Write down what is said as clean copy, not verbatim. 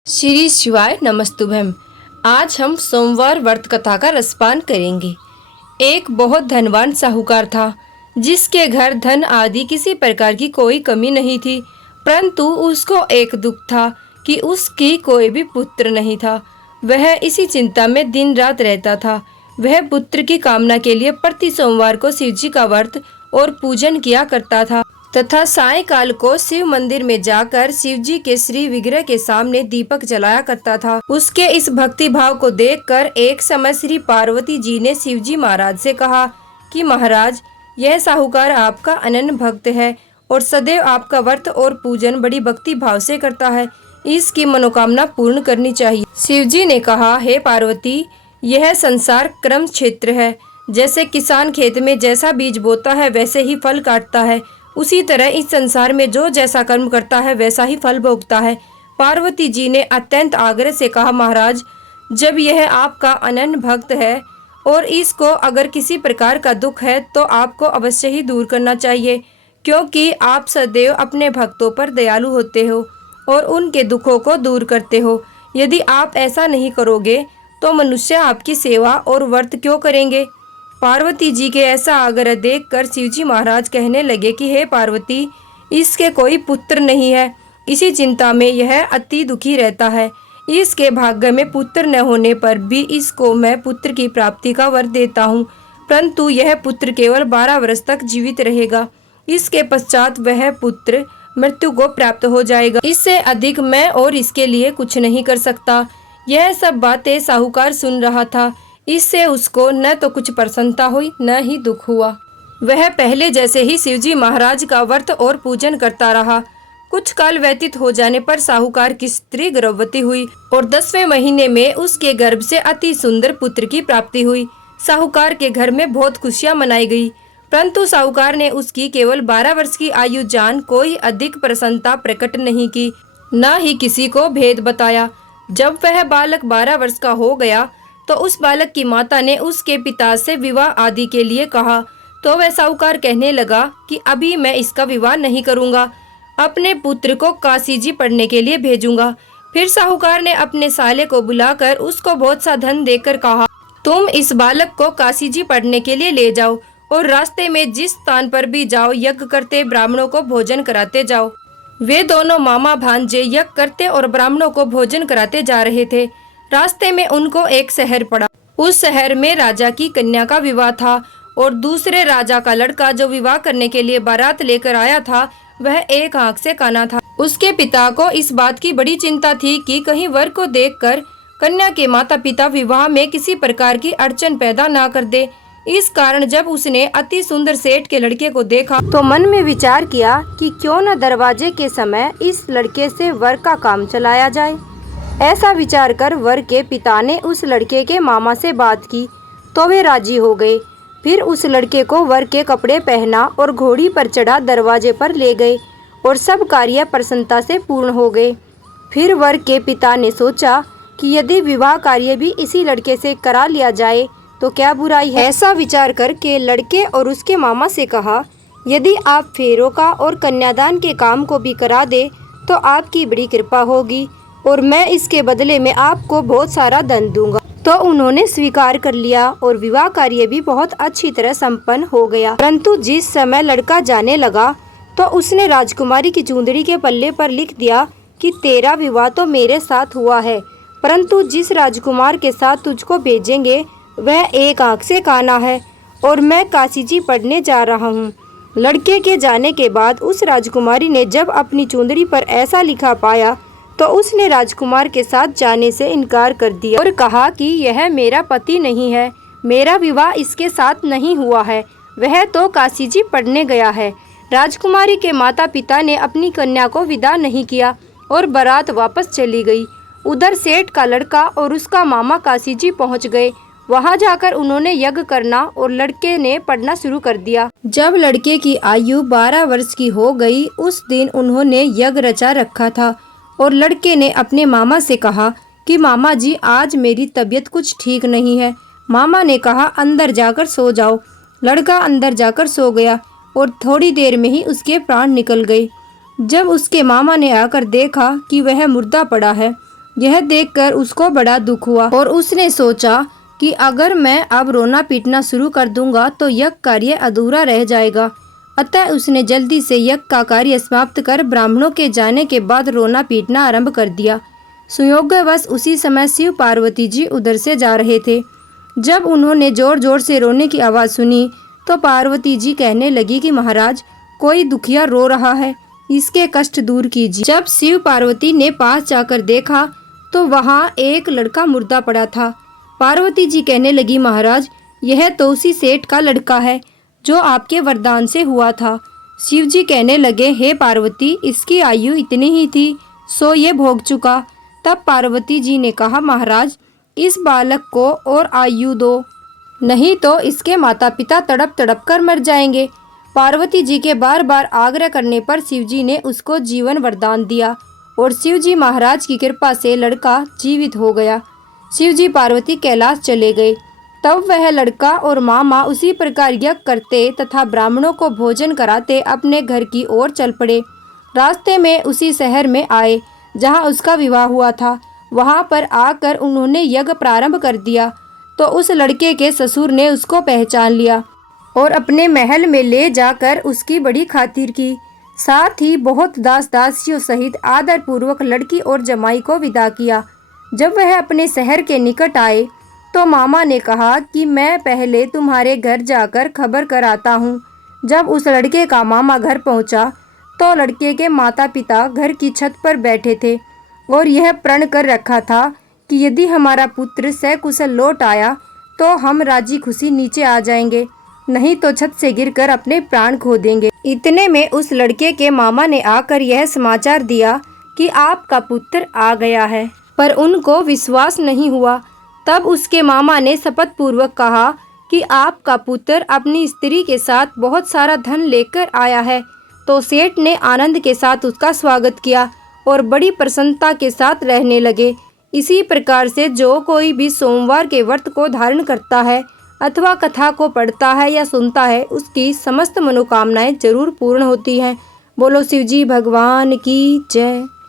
श्री शिवाय नमस्तुभ्यम। आज हम सोमवार व्रत कथा का रसपान करेंगे। एक बहुत धनवान साहूकार था जिसके घर धन आदि किसी प्रकार की कोई कमी नहीं थी, परंतु उसको एक दुख था कि उसकी कोई भी पुत्र नहीं था। वह इसी चिंता में दिन रात रहता था। वह पुत्र की कामना के लिए प्रति सोमवार को शिव जी का व्रत और पूजन किया करता था तथा सायंकाल को शिव मंदिर में जाकर शिव जी के श्री विग्रह के सामने दीपक जलाया करता था। उसके इस भक्ति भाव को देखकर एक समय श्री पार्वती जी ने शिव जी महाराज से कहा कि महाराज, यह साहूकार आपका अनन्य भक्त है और सदैव आपका व्रत और पूजन बड़ी भक्ति भाव से करता है। इसकी मनोकामना पूर्ण करनी चाहिए। शिव जी ने कहा, हे पार्वती, यह संसार क्रम क्षेत्र है। जैसे किसान खेत में जैसा बीज बोता है वैसे ही फल काटता है, उसी तरह इस संसार में जो जैसा कर्म करता है वैसा ही फल भोगता है। पार्वती जी ने अत्यंत आग्रह से कहा, महाराज, जब यह आपका अनन्य भक्त है और इसको अगर किसी प्रकार का दुख है तो आपको अवश्य ही दूर करना चाहिए, क्योंकि आप सदैव अपने भक्तों पर दयालु होते हो और उनके दुखों को दूर करते हो। यदि आप ऐसा नहीं करोगे तो मनुष्य आपकी सेवा और व्रत क्यों करेंगे। पार्वती जी के ऐसा आग्रह देखकर शिवजी महाराज कहने लगे कि हे पार्वती, इसके कोई पुत्र नहीं है। इसी चिंता में यह अति दुखी रहता है। इसके भाग्य में पुत्र न होने पर भी इसको मैं पुत्र की प्राप्ति का वर देता हूँ, परंतु यह पुत्र केवल 12 वर्ष तक जीवित रहेगा। इसके पश्चात वह पुत्र मृत्यु को प्राप्त हो जाएगा। इससे अधिक मैं और इसके लिए कुछ नहीं कर सकता। यह सब बातें साहूकार सुन रहा था। इससे उसको न तो कुछ प्रसन्नता हुई न ही दुख हुआ। वह पहले जैसे ही शिवजी महाराज का व्रत और पूजन करता रहा। कुछ काल व्यतीत हो जाने पर साहूकार की स्त्री गर्भवती हुई और 10वें महीने में उसके गर्भ से अति सुंदर पुत्र की प्राप्ति हुई। साहूकार के घर में बहुत खुशियां मनाई गई, परंतु साहूकार ने उसकी केवल 12 वर्ष की आयु जान कोई अधिक प्रसन्नता प्रकट नहीं की, न ही किसी को भेद बताया। जब वह बालक 12 वर्ष का हो गया तो उस बालक की माता ने उसके पिता से विवाह आदि के लिए कहा, तो वह साहूकार कहने लगा कि अभी मैं इसका विवाह नहीं करूंगा, अपने पुत्र को काशी जी पढ़ने के लिए भेजूंगा। फिर साहूकार ने अपने साले को बुलाकर उसको बहुत सा धन देकर कहा, तुम इस बालक को काशी जी पढ़ने के लिए ले जाओ और रास्ते में जिस स्थान पर भी जाओ यज्ञ करते ब्राह्मणों को भोजन कराते जाओ। वे दोनों मामा भांजे यज्ञ करते और ब्राह्मणों को भोजन कराते जा रहे थे। रास्ते में उनको एक शहर पड़ा। उस शहर में राजा की कन्या का विवाह था और दूसरे राजा का लड़का जो विवाह करने के लिए बारात लेकर आया था वह एक आंख से काना था। उसके पिता को इस बात की बड़ी चिंता थी कि कहीं वर को देखकर कन्या के माता पिता विवाह में किसी प्रकार की अड़चन पैदा ना कर दे। इस कारण जब उसने अति सुंदर सेठ के लड़के को देखा तो मन में विचार किया कि क्यों न दरवाजे के समय इस लड़के से वर का काम चलाया जाए। ऐसा विचार कर वर के पिता ने उस लड़के के मामा से बात की तो वे राजी हो गए। फिर उस लड़के को वर के कपड़े पहना और घोड़ी पर चढ़ा दरवाजे पर ले गए और सब कार्य प्रसन्नता से पूर्ण हो गए। फिर वर के पिता ने सोचा कि यदि विवाह कार्य भी इसी लड़के से करा लिया जाए तो क्या बुराई है। ऐसा विचार करके लड़के और उसके मामा से कहा, यदि आप फेरों का और कन्यादान के काम को भी करा दे तो आपकी बड़ी कृपा होगी और मैं इसके बदले में आपको बहुत सारा धन दूंगा। तो उन्होंने स्वीकार कर लिया और विवाह कार्य भी बहुत अच्छी तरह संपन्न हो गया। परंतु जिस समय लड़का जाने लगा तो उसने राजकुमारी की चूंदड़ी के पल्ले पर लिख दिया कि तेरा विवाह तो मेरे साथ हुआ है, परंतु जिस राजकुमार के साथ तुझको भेजेंगे वह एक आंख से काना है और मैं काशी जी पढ़ने जा रहा हूँ। लड़के के जाने के बाद उस राजकुमारी ने जब अपनी चूंदड़ी पर ऐसा लिखा पाया तो उसने राजकुमार के साथ जाने से इनकार कर दिया और कहा कि यह मेरा पति नहीं है, मेरा विवाह इसके साथ नहीं हुआ है, वह तो काशी जी पढ़ने गया है। राजकुमारी के माता पिता ने अपनी कन्या को विदा नहीं किया और बारात वापस चली गई। उधर सेठ का लड़का और उसका मामा काशी जी पहुँच गए। वहाँ जाकर उन्होंने यज्ञ करना और लड़के ने पढ़ना शुरू कर दिया। जब लड़के की आयु 12 वर्ष की हो गई उस दिन उन्होंने यज्ञ रचा रखा था और लड़के ने अपने मामा से कहा कि मामा जी, आज मेरी तबीयत कुछ ठीक नहीं है। मामा ने कहा, अंदर जाकर सो जाओ। लड़का अंदर जाकर सो गया और थोड़ी देर में ही उसके प्राण निकल गए। जब उसके मामा ने आकर देखा कि वह मुर्दा पड़ा है यह देखकर उसको बड़ा दुख हुआ और उसने सोचा कि अगर मैं अब रोना पीटना शुरू कर दूंगा तो यज्ञ कार्य अधूरा रह जाएगा। अतः उसने जल्दी से यज्ञ का कार्य समाप्त कर ब्राह्मणों के जाने के बाद रोना पीटना आरंभ कर दिया। संयोगवश उसी समय शिव पार्वती जी उधर से जा रहे थे। जब उन्होंने जोर जोर से रोने की आवाज़ सुनी तो पार्वती जी कहने लगी कि महाराज, कोई दुखिया रो रहा है, इसके कष्ट दूर कीजिए। जब शिव पार्वती ने पास जाकर देखा तो वहाँ एक लड़का मुर्दा पड़ा था। पार्वती जी कहने लगी, महाराज, यह तो उसी सेठ का लड़का है जो आपके वरदान से हुआ था। शिव जी कहने लगे, हे पार्वती, इसकी आयु इतनी ही थी, सो ये भोग चुका। तब पार्वती जी ने कहा, महाराज, इस बालक को और आयु दो, नहीं तो इसके माता पिता तड़प तड़प कर मर जाएंगे। पार्वती जी के बार बार आग्रह करने पर शिव जी ने उसको जीवन वरदान दिया और शिव जी महाराज की कृपा से लड़का जीवित हो गया। शिव जी पार्वती कैलाश चले गए। तब वह लड़का और मामा उसी प्रकार यज्ञ करते तथा ब्राह्मणों को भोजन कराते अपने घर की ओर चल पड़े। रास्ते में उसी शहर में आए जहाँ उसका विवाह हुआ था। वहाँ पर आकर उन्होंने यज्ञ प्रारंभ कर दिया तो उस लड़के के ससुर ने उसको पहचान लिया और अपने महल में ले जाकर उसकी बड़ी खातिर की। साथ ही बहुत दास दासियों सहित आदर पूर्वक लड़की और जमाई को विदा किया। जब वह अपने शहर के निकट आए तो मामा ने कहा कि मैं पहले तुम्हारे घर जाकर खबर कर आता हूँ। जब उस लड़के का मामा घर पहुँचा तो लड़के के माता पिता घर की छत पर बैठे थे और यह प्रण कर रखा था कि यदि हमारा पुत्र सकुशल लौट आया तो हम राजी खुशी नीचे आ जाएंगे, नहीं तो छत से गिरकर अपने प्राण खो देंगे। इतने में उस लड़के के मामा ने आकर यह समाचार दिया कि आपका पुत्र आ गया है, पर उनको विश्वास नहीं हुआ। तब उसके मामा ने शपथ पूर्वक कहा कि आपका पुत्र अपनी स्त्री के साथ बहुत सारा धन लेकर आया है। तो सेठ ने आनंद के साथ उसका स्वागत किया और बड़ी प्रसन्नता के साथ रहने लगे। इसी प्रकार से जो कोई भी सोमवार के व्रत को धारण करता है अथवा कथा को पढ़ता है या सुनता है, उसकी समस्त मनोकामनाएं जरूर पूर्ण होती हैं। बोलो शिवजी भगवान की जय।